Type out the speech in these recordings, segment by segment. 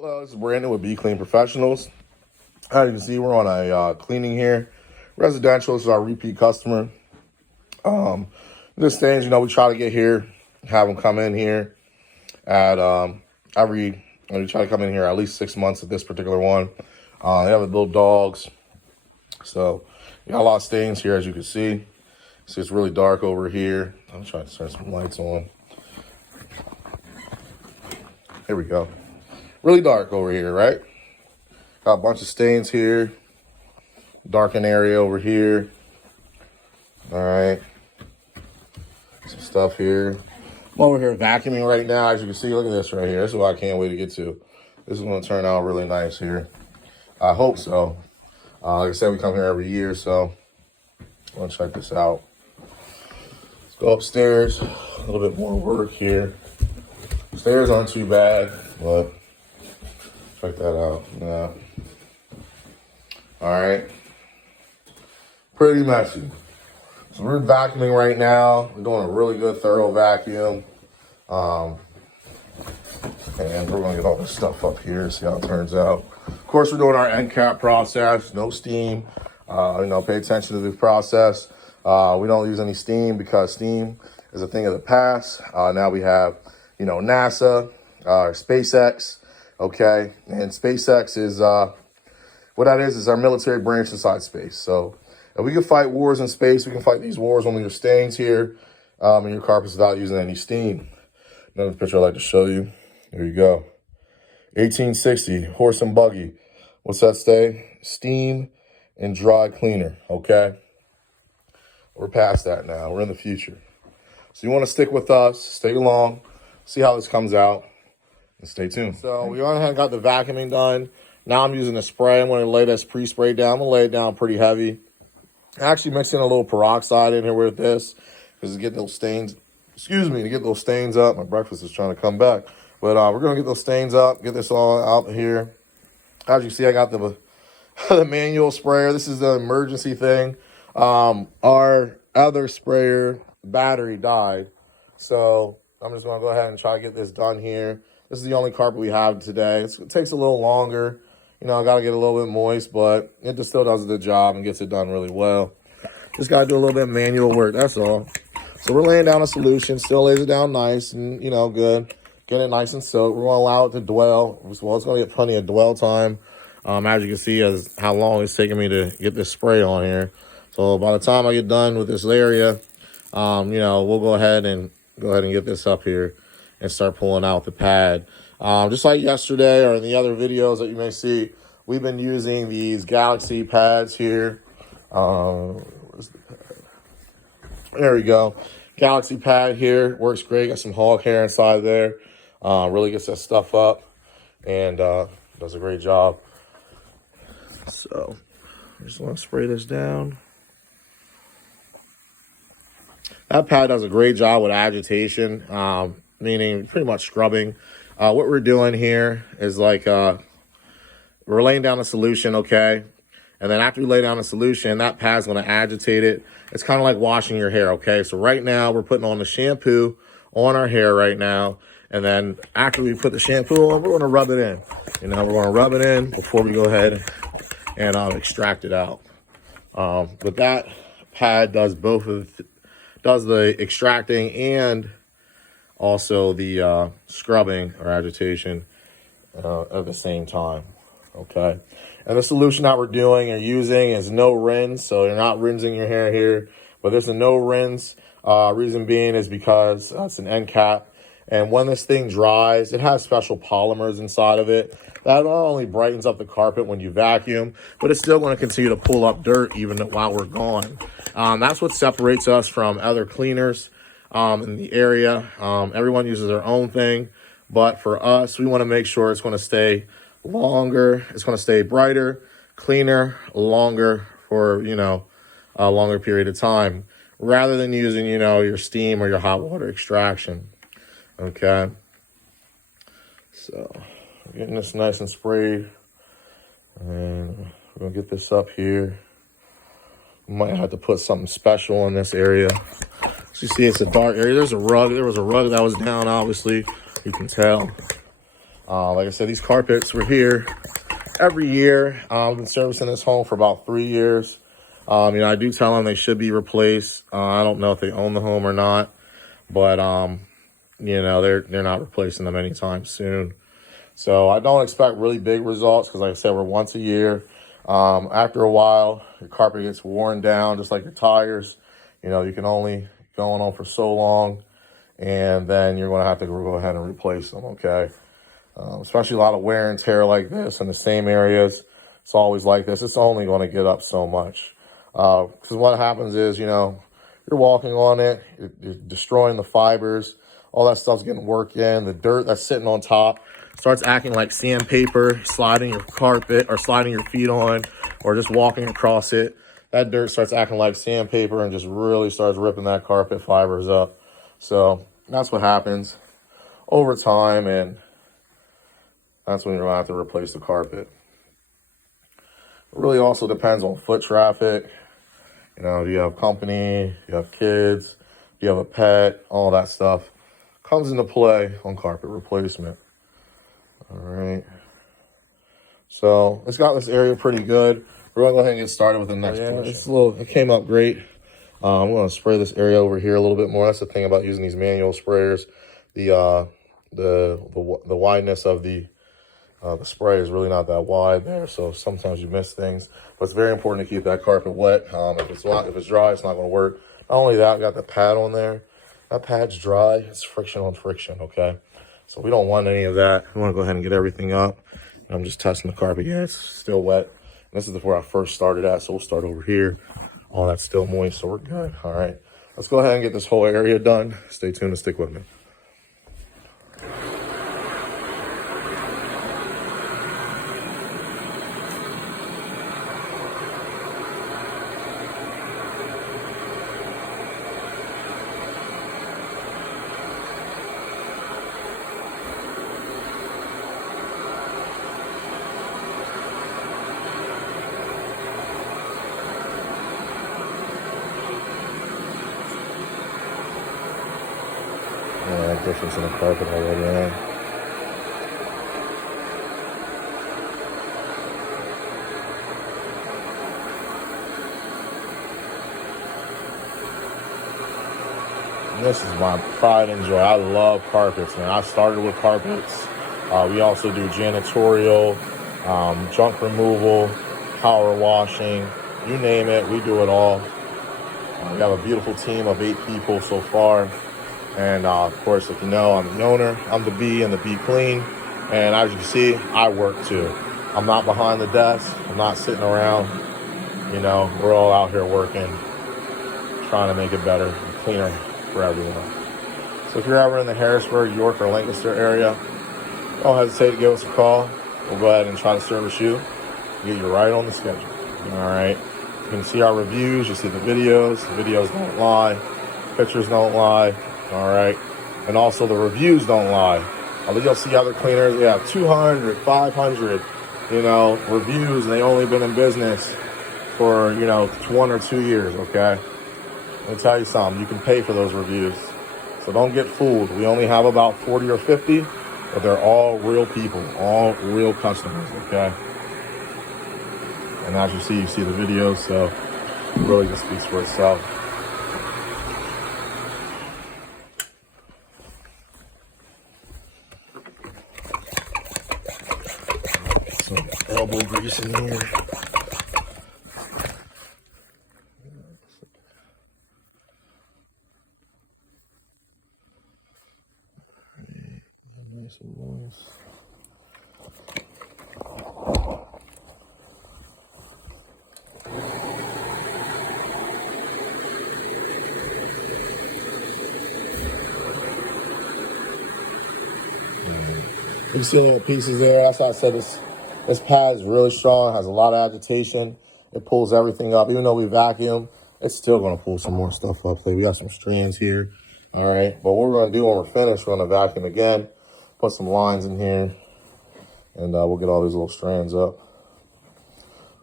Hello, this is Brandon with Be Clean Professionals. As you can see, we're on a cleaning here. Residential, this is our repeat customer. This things, we try to get here, have them come in here at we try to come in here at least 6 months at this particular one. They have little dogs. So you got a lot of stains here, as you can see. See, it's really dark over here. I'm trying to turn some lights on. Here we go. Really dark over here, right? Got a bunch of stains here. Darkened area over here. All right. Some stuff here. I'm over here vacuuming right now. As you can see, look at this right here. This is what I can't wait to get to. This is going to turn out really nice here. I hope so. Like I said, we come here every year, so I want to check this out. Let's go upstairs. A little bit more work here. Stairs aren't too bad, but check that out. Yeah. All right. Pretty messy. So we're vacuuming right now. We're doing a really good, thorough vacuum. And we're going to get all this stuff up here, see how it turns out. Of course, we're doing our end cap process, no steam. Pay attention to the process. We don't use any steam because steam is a thing of the past. Now we have, NASA, SpaceX, okay? And SpaceX is, what that is our military branch inside space. So if we can fight wars in space, we can fight these wars on your stains here in your carpets without using any steam. Another picture I'd like to show you. There you go. 1860, horse and buggy. What's that say? Steam and dry cleaner, okay? We're past that now. We're in the future. So you want to stick with us, stay along, see how this comes out, and stay tuned. So we went ahead and got the vacuuming done. Now I'm using a spray. I'm going to lay this pre-spray down. I'm going to lay it down pretty heavy. I actually mixed in a little peroxide in here with this because to get those stains, to get those stains up. My breakfast is trying to come back. But we're going to get those stains up, get this all out here. As you see, I got the manual sprayer. This is the emergency thing. Our other sprayer battery died. So I'm just going to go ahead and try to get this done here. This is the only carpet we have today. It takes a little longer. I got to get a little bit moist, but it just still does the job and gets it done really well. Just got to do a little bit of manual work, that's all. So we're laying down a solution, still lays it down nice and, good. Get it nice and soaked. We're going to allow it to dwell. Well, it's going to get plenty of dwell time. As you can see, as how long it's taking me to get this spray on here. So by the time I get done with this area, we'll go ahead and get this up here and start pulling out the pad. Just like yesterday or in the other videos that you may see, we've been using these Galaxy pads here. Where's the pad? There we go. Galaxy pad here. Works great. Got some hog hair inside there. Really gets that stuff up and does a great job. So I just want to spray this down. That pad does a great job with agitation, meaning pretty much scrubbing. What we're doing here is we're laying down a solution, okay? And then after we lay down a solution, that pad's going to agitate it. It's kind of like washing your hair, okay? So right now, we're putting on the shampoo on our hair right now. And then after we put the shampoo on, we're going to rub it in. We're going to rub it in before we go ahead and extract it out. But that pad does does the extracting and also the scrubbing or agitation at the same time, okay? And the solution that we're doing or using is no rinse, so you're not rinsing your hair here, but there's a no rinse. Reason being is because it's an end cap, and when this thing dries, it has special polymers inside of it. That not only brightens up the carpet when you vacuum, but it's still going to continue to pull up dirt even while we're gone. That's what separates us from other cleaners in the area. Everyone uses their own thing, but for us, we want to make sure it's going to stay longer. It's going to stay brighter, cleaner, longer for, a longer period of time rather than using, your steam or your hot water extraction. Okay. So getting this nice and sprayed, and we're going to get this up here. We might have to put something special in this area. So you see it's a dark area. There was a rug that was down, obviously. You can tell. Like I said, these carpets were here every year. I've been servicing this home for about 3 years. I do tell them they should be replaced. I don't know if they own the home or not, but they're not replacing them anytime soon. So I don't expect really big results because, like I said, we're once a year. After a while, your carpet gets worn down, just like your tires. You can only go on for so long, and then you're going to have to go ahead and replace them, okay? Especially a lot of wear and tear like this in the same areas. It's always like this. It's only going to get up so much. Because what happens is, you're walking on it, you're destroying the fibers, all that stuff's getting worked in. The dirt that's sitting on top starts acting like sandpaper, sliding your carpet or sliding your feet on, or just walking across it. That dirt starts acting like sandpaper and just really starts ripping that carpet fibers up. So that's what happens over time, and that's when you're going to have to replace the carpet. It really also depends on foot traffic. Do you have company? Do you have kids? Do you have a pet? All that stuff comes into play on carpet replacement. All right. So it's got this area pretty good. We're going to go ahead and get started with the next portion. It came up great. I'm going to spray this area over here a little bit more. That's the thing about using these manual sprayers. The wideness of the spray is really not that wide there, so sometimes you miss things. But it's very important to keep that carpet wet. If it's dry, it's not going to work. Not only that, we got the pad on there. That pad's dry. It's friction on friction, okay? So we don't want any of that. We want to go ahead and get everything up. And I'm just testing the carpet. Yeah, it's still wet. And this is where I first started at, so we'll start over here. All that's still moist, so we're good. All right, let's go ahead and get this whole area done. Stay tuned and stick with me. Difference in the carpet already, man. And this is my pride and joy. I love carpets, man. I started with carpets. We also do janitorial, junk removal, power washing, you name it, we do it all. We have a beautiful team of 8 people so far. And of course, if you know, I'm the owner, I'm the B and the B clean. And as you can see, I work too. I'm not behind the desk, I'm not sitting around. We're all out here working, trying to make it better and cleaner for everyone. So if you're ever in the Harrisburg, York, or Lancaster area, don't hesitate to give us a call. We'll go ahead and try to service you, get you right on the schedule. All right. You can see our reviews, you see the videos. The videos don't lie, pictures don't lie. All right. And also the reviews don't lie. You'll see other cleaners, they have 200, 500, reviews, and they only been in business for, 1 or 2 years, okay? Let me tell you something, you can pay for those reviews. So don't get fooled. We only have about 40 or 50, but they're all real people, all real customers, okay? And as you see the videos, so it really just speaks for itself. Some elbow grease in here. Nice and nice. You can see little pieces there. That's why I said this pad is really strong, has a lot of agitation. It pulls everything up. Even though we vacuum, it's still going to pull some more stuff up. We got some strands here. All right. But what we're going to do when we're finished, we're going to vacuum again, put some lines in here, and we'll get all these little strands up.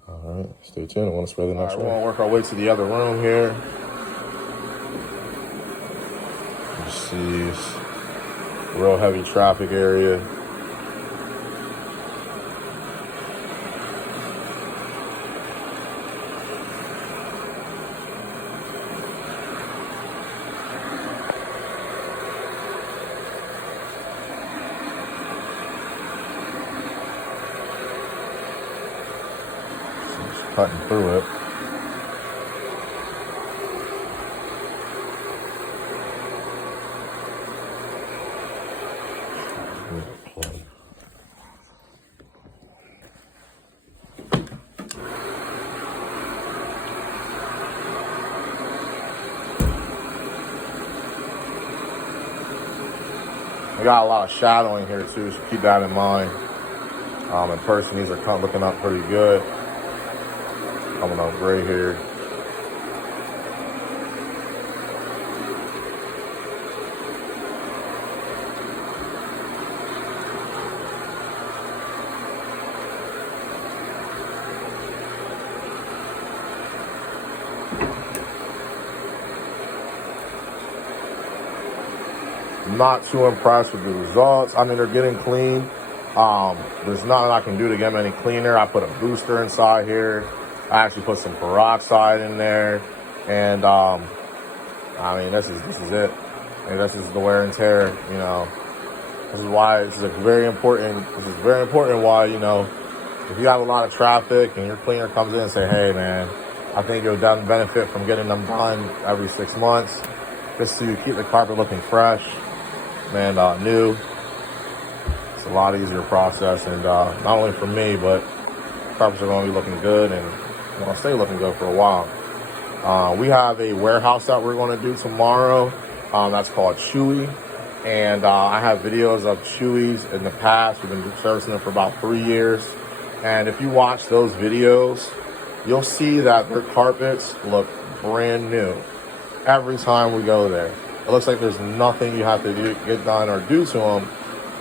All right. Stay tuned. I want to spray the next one. We're going to work our way to the other room here. You see, real heavy traffic area. cutting through it. We got a lot of shadowing here too, so keep that in mind. In person, these are looking up pretty good. Coming up gray here. Not too impressed with the results. I mean, they're getting clean. There's nothing I can do to get them any cleaner. I put a booster inside here. I actually put some peroxide in there. And, I mean, this is it. And this is the wear and tear, you know. This is why this is very important why, you know, if you have a lot of traffic and your cleaner comes in and say, hey, man, I think you'll benefit from getting them done every 6 months just to keep the carpet looking fresh and new. It's a lot easier process, and not only for me, but carpets are going to be looking good and going to stay looking good for a while. We have a warehouse that we're going to do tomorrow. That's called Chewy, and I have videos of Chewy's in the past. We've been servicing them for about 3 years, and if you watch those videos, you'll see that their carpets look brand new every time we go there. It looks like there's nothing you have to get done or do to them.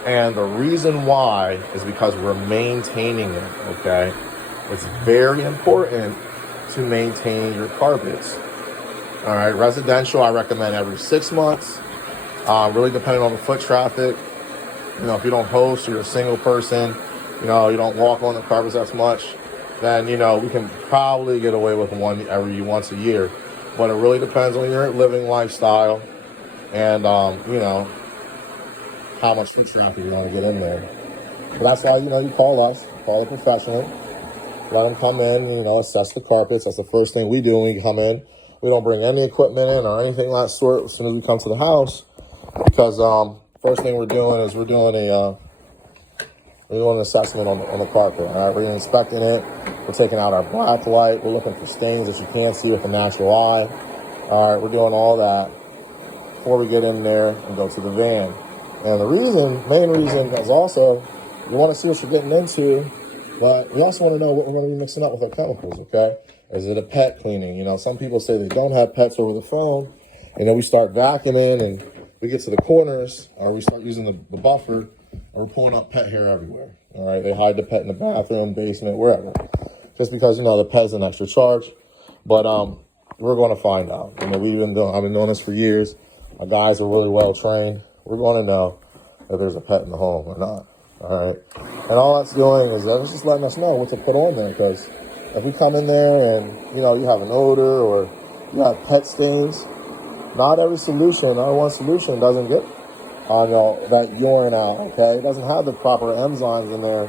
And the reason why is because we're maintaining it, okay? It's very important to maintain your carpets. All right, residential, I recommend every 6 months. Really depending on the foot traffic. You know, if you don't host or you're a single person, you know, you don't walk on the carpets as much, then, you know, we can probably get away with one every once a year. But it really depends on your living lifestyle and, you know, how much foot traffic you want to get in there. But that's why, you know, you call us, call a professional, let them come in, you know, assess the carpets. That's the first thing we do when we come in. We don't bring any equipment in or anything like that sort as soon as we come to the house, because first thing we're doing is we're doing an assessment on the carpet. All right, we're inspecting it. We're taking out our black light. We're looking for stains that you can't see with the natural eye. All right, we're doing all that before we get in there and go to the van. And the main reason is also you want to see what you're getting into, but we also want to know what we're going to be mixing up with our chemicals, okay? Is it a pet cleaning? You know, some people say they don't have pets over the phone. You know, we start vacuuming and we get to the corners, or we start using the buffer, and we're pulling up pet hair everywhere. All right, they hide the pet in the bathroom, basement, wherever. Just because, you know, the pet's an extra charge. But we're going to find out. You know, I've been doing this for years. Our guys are really well trained. We're going to know if there's a pet in the home or not. All right. And all that's doing is that's just letting us know what to put on there. Because if we come in there and, you know, you have an odor or you have pet stains, not one solution doesn't get on, you know, that urine out, okay? It doesn't have the proper enzymes in there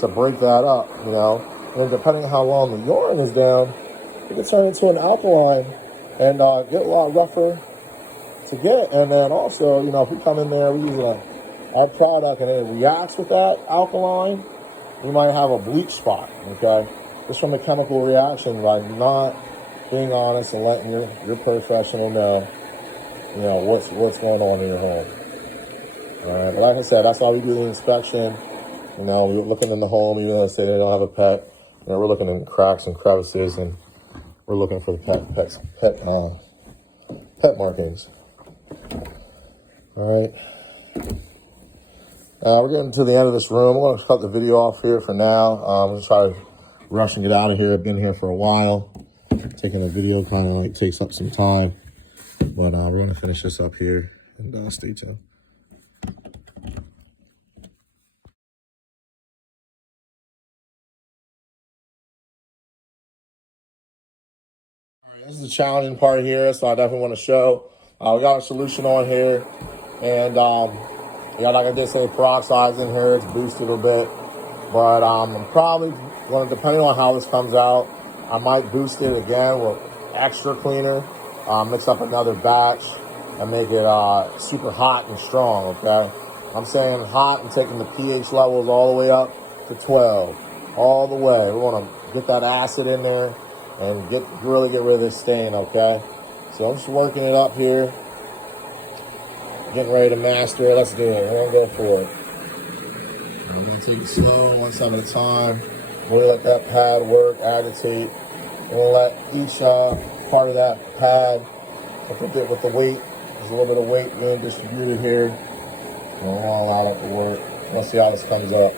to break that up, you know? And depending on how long the urine is down, it can turn into an alkaline and get a lot rougher to get. And then also, you know, if we come in there, we use our product and it reacts with that alkaline, we might have a bleach spot, okay? Just from the chemical reaction by not being honest and letting your professional know, you know, what's going on in your home. All right, but like I said, that's why we do the inspection. You know, we're looking in the home, even though they say they don't have a pet. You know, we're looking in cracks and crevices, and we're looking for the pet markings. All right. We're getting to the end of this room. I'm going to cut the video off here for now. I'm going to try to rush and get out of here. I've been here for a while. Taking a video kind of like takes up some time. But we're going to finish this up here, and stay tuned. This is the challenging part here, so I definitely want to show. We got a solution on here, and like I did say, peroxide's in here. It's boosted a bit, but I'm probably going to, depending on how this comes out, I might boost it again with extra cleaner, mix up another batch, and make it super hot and strong, okay? I'm saying hot and taking the pH levels all the way up to 12, all the way. We want to get that acid in there and really get rid of this stain, okay? So I'm just working it up here, getting ready to master it. Let's do it. We're going to go for it. I'm going to take it slow, one step at a time. Really let that pad work, agitate. We'll let each part of that pad, with the weight, there's a little bit of weight being distributed here. And we'll allow it to work. Let's see how this comes up.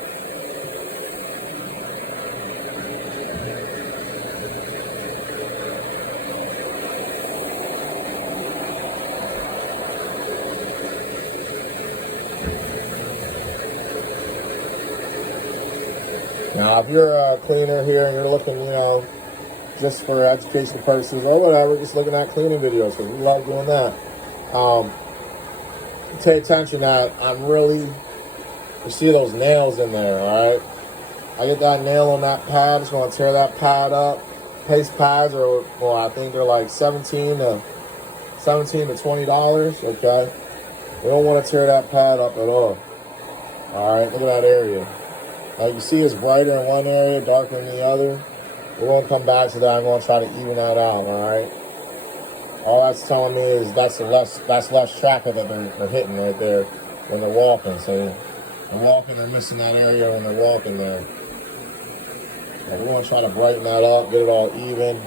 Now, if you're a cleaner here and you're looking, just for educational purposes or whatever, just looking at cleaning videos, because we love doing that. Pay attention that you see those nails in there, all right? I get that nail on that pad, it's going to tear that pad up. Paste pads are, well, I think they're like $17 to $20, okay? We don't want to tear that pad up at all. All right, look at that area. Like you see, it's brighter in one area, darker in the other. We're going to come back to that. I'm going to try to even that out, all right? All that's telling me is that's less tracker that they're hitting right there when they're walking. So they're walking, they're missing that area when they're walking there. And we're going to try to brighten that up, get it all even.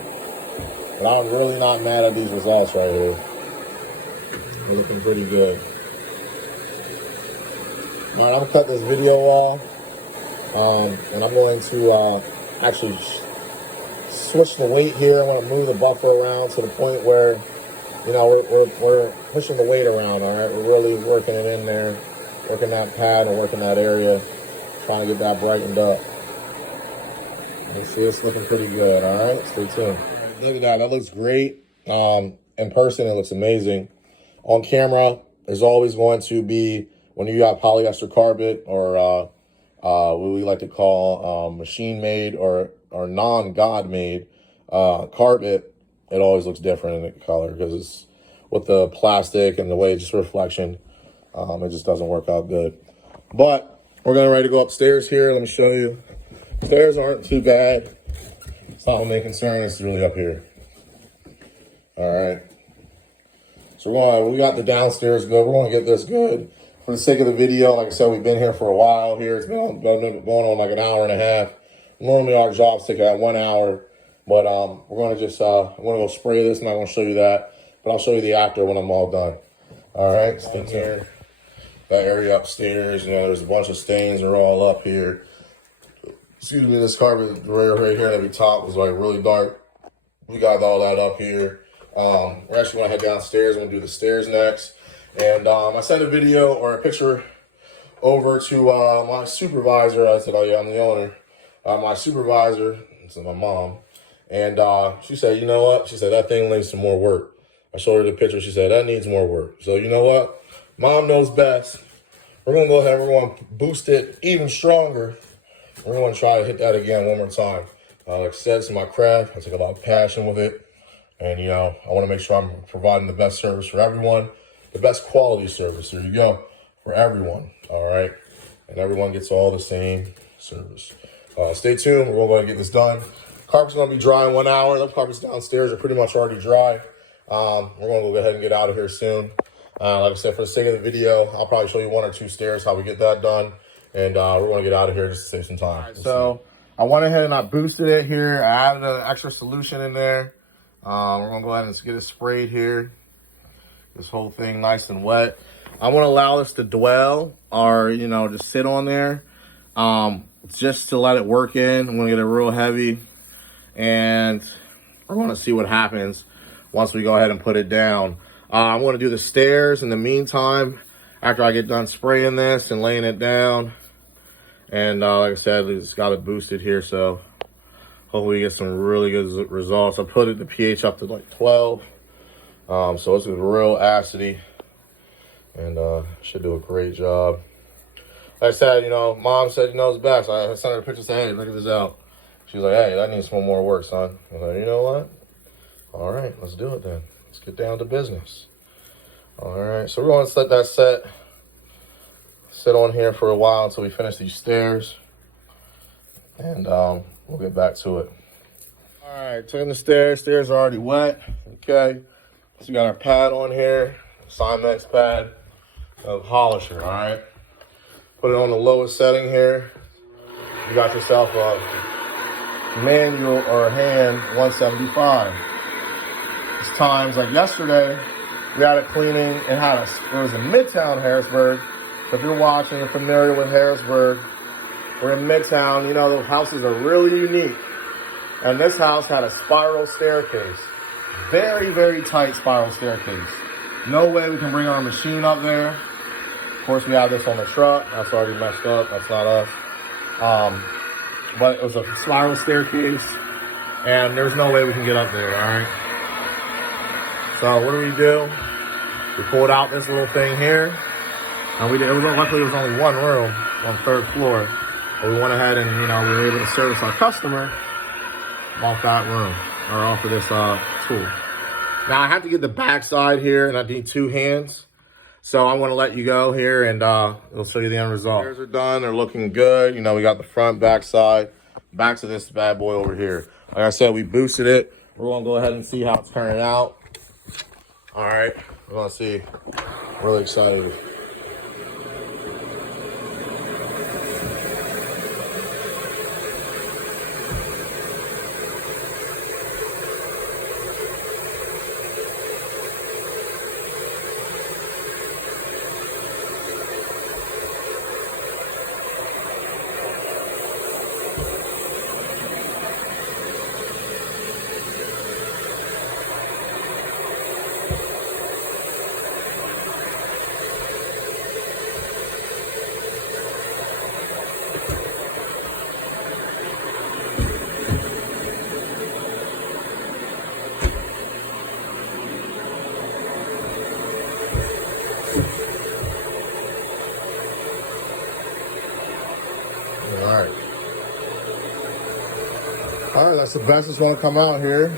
But I'm really not mad at these results right here. They're looking pretty good. All right, I'm going to cut this video off. And I'm going to actually switch the weight here. I want to move the buffer around to the point where, we're pushing the weight around, all right? We're really working it in there, working that pad and working that area, trying to get that brightened up. You see, it's looking pretty good, all right? Stay tuned. Look at that. That looks great. In person, it looks amazing. On camera, there's always going to be, when you got polyester carpet or what we like to call machine-made or non-God-made carpet, it always looks different in the color because it's with the plastic and the way it's just reflection, it just doesn't work out good. But we're getting ready to go upstairs here. Let me show you. Stairs aren't too bad. It's not my main concern. It's really up here. All right. So we got the downstairs good. We're going to get this good. For the sake of the video, like I said, we've been here for a while here. It's been going on like an hour and a half. Normally our jobs take about 1 hour, but we're going to just, I'm going to go spray this. I'm not going to show you that, but I'll show you the after when I'm all done. All right, stay tuned. That area upstairs, there's a bunch of stains. They're all up here. Excuse me, this carpet right here at the top was like really dark. We got all that up here. We're actually going to head downstairs. We're going to do the stairs next. And I sent a video or a picture over to my supervisor. I said, oh yeah, I'm the owner. My supervisor, so my mom. And she said, you know what? She said, that thing needs some more work. I showed her the picture. She said, that needs more work. So you know what? Mom knows best. We're going to go ahead and we're going to boost it even stronger. We're going to try to hit that again one more time. Like I said, it's my craft. I take a lot of passion with it. And, I want to make sure I'm providing the best service for everyone. The best quality service, there you go, for everyone, all right? And everyone gets all the same service. Stay tuned, we're going to get this done. Carpet's going to be dry in 1 hour. The carpets downstairs are pretty much already dry. We're going to go ahead and get out of here soon. Like I said, for the sake of the video, I'll probably show you 1 or 2 stairs, how we get that done. And we're going to get out of here just to save some time. Right, so I went ahead and I boosted it here. I added an extra solution in there. We're going to go ahead and get it sprayed here. This whole thing nice and wet. I want to allow this to dwell or, just sit on there just to let it work in. I'm going to get it real heavy and we're going to see what happens once we go ahead and put it down. I'm going to do the stairs in the meantime after I get done spraying this and laying it down. And like I said, it's got it boosted here, so hopefully we get some really good results. I put the pH up to like 12. So it's real acidy and should do a great job. Like I said, Mom said, it's best. I sent her a picture, say, hey, look at this out. She's like, hey, that needs some more work, son. I was like, you know what? All right, let's do it then. Let's get down to business. All right, so we're going to let that sit on here for a while until we finish these stairs, and we'll get back to it. All right, taking the stairs. Stairs are already wet. Okay, so we got our pad on here, Simex pad of Hollisher. All right, put it on the lowest setting here. You got yourself a manual or a hand 175. It's times like yesterday, we had a cleaning and it was in Midtown Harrisburg. So if you're watching, you're familiar with Harrisburg, we're in Midtown. You know, those houses are really unique. And this house had a spiral staircase. Very, very tight spiral staircase. No way we can bring our machine up there. Of course, we have this on the truck. That's already messed up. That's not us. But it was a spiral staircase, and there's no way we can get up there, all right? So what do? We pulled out this little thing here, and luckily it was only one room on the 3rd floor, but we went ahead and, you know, we were able to service our customer off that room, or off of this tool. Now I have to get the back side here, and I need 2 hands. So I'm gonna let you go here, and it'll show you the end result. Stairs are done, they're looking good. You know, we got the front, back side, back to this bad boy over here. Like I said, we boosted it. We're gonna go ahead and see how it's turning out. All right, we're gonna see. Really excited. All right, that's the best that's gonna come out here.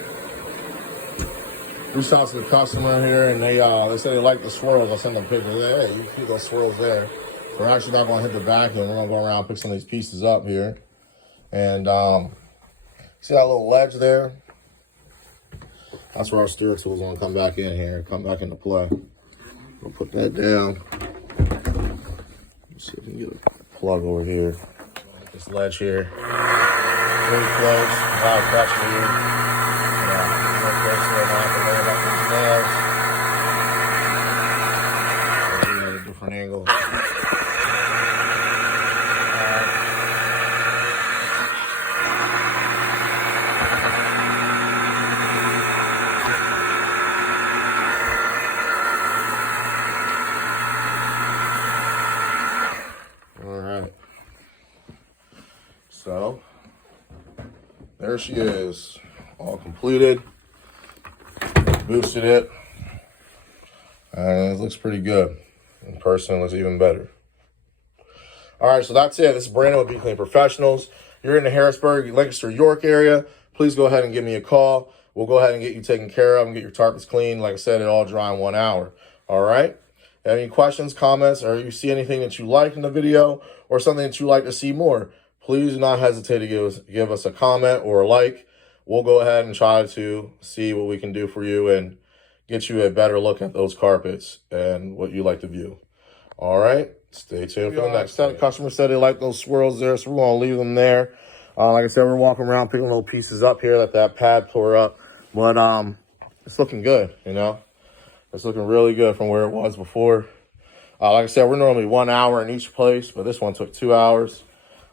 Reached out to the customer here, and they said they like the swirls. I sent them pictures. Hey, you see those swirls there? We're actually not gonna hit the vacuum. We're gonna go around and pick some of these pieces up here. And see that little ledge there? That's where our steer tool is gonna come back in here, come back into play. We'll put that down. Let's see if we can get a plug over here. This ledge here. Really close, a lot of pressure here. Yeah, real close to it. Now I can lay it up these nails. At a different angle. All right. So there she is, all completed, boosted it, and it looks pretty good. In person, it looks even better. All right, so that's it. This is Brandon with Be Clean Professionals. You're in the Harrisburg, Lancaster, York area, please go ahead and give me a call. We'll go ahead and get you taken care of and get your carpets clean. Like I said, it all dry in 1 hour. All right? Any questions, comments, or you see anything that you like in the video or something that you like to see more, please do not hesitate to give us a comment or a like. We'll go ahead and try to see what we can do for you and get you a better look at those carpets and what you like to view. All right, stay tuned for the next set. Customer said they like those swirls there, so we're going to leave them there. Like I said, we're walking around picking little pieces up here that pad tore up. But it's looking good, you know. It's looking really good from where it was before. Like I said, we're normally 1 hour in each place, but this one took 2 hours.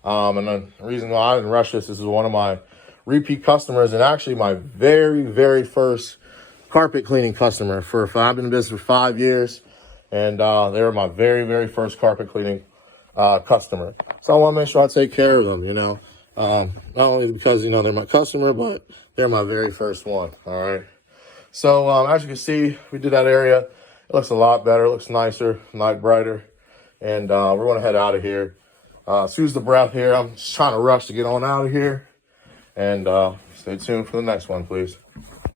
And the reason why I didn't rush this is one of my repeat customers and actually my very, very first carpet cleaning customer. I've been in business for 5 years, and they were my very, very first carpet cleaning customer. So I want to make sure I take care of them, you know. Not only because, you know, they're my customer, but they're my very first one, all right? So as you can see, we did that area. It looks a lot better. It looks nicer, a lot brighter. And we're going to head out of here. Excuse the breath here. I'm just trying to rush to get on out of here. And stay tuned for the next one, please.